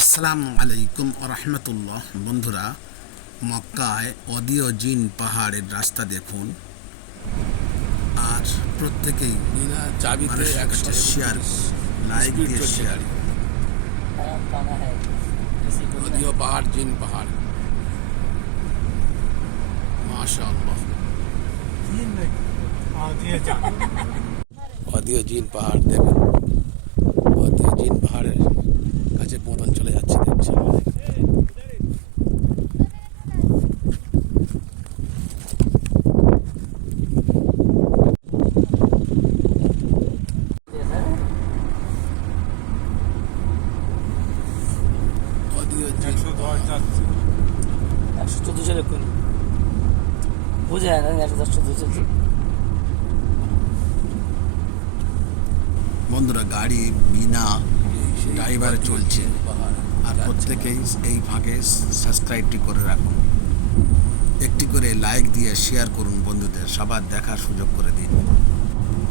আসসালামু আলাইকুম রহমতুল্লাহ। বন্ধুরা, মক্কায় অদিও জিন পাহাড়ের রাস্তা দেখুন আর প্রত্যেকেই বিনা চাবিতে মানুষের কাছে শেয়ার লাইক দিয়ে শেয়ার। নদীও পাহাড় জিন পাহাড় মাশাআল্লাহ। অদিও জিন পাহাড় দেখুন, অদিও জিন পাহাড়ের কাছে পতন চলে যাচ্ছে দেখছেন। অদিও জিন 114 চলে কোন বুঝে না 114 চলছে। বন্ধুরা, গাড়ি বিনা ড্রাইভারে চলছে আর প্রত্যেকেই এই ফাঁকে সাবস্ক্রাইবটি করে রাখুন, একটি করে লাইক দিয়ে শেয়ার করুন, বন্ধুদের সবার দেখার সুযোগ করে দিন।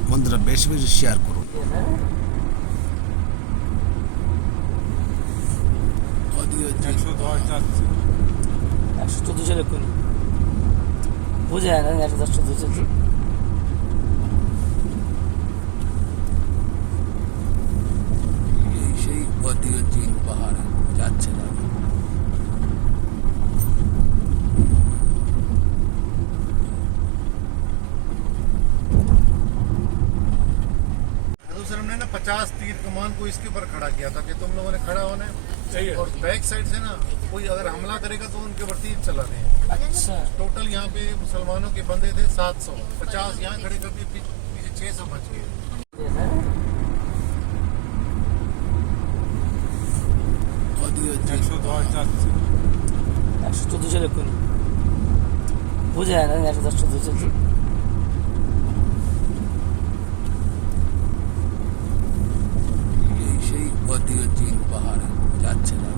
বন্ধুরা, বেশি বেশি শেয়ার করুন। অদিও জিন 114 চলে কোন বুঝে না 114 চলছে। সেই অদিও জিন পাহাড় যাচ্ছে না। वसल्लम ने ना 50 तीर कमान को इसके ऊपर खड़ा किया था कि तुम लोगों ने खड़ा होना है और बैक साइड से ना कोई अगर हमला करेगा तो उनके ऊपर तीर चला दें। अच्छा, टोटल यहाँ पे मुसलमानों के बंदे थे 700, 50 यहाँ खड़े कर दिए, पीछे 600 बच गए। অদিও জিন 114 চলে কোন বুঝে না 114 চলছে। সেই অদিও জিন পাহাড় যাচ্ছে না।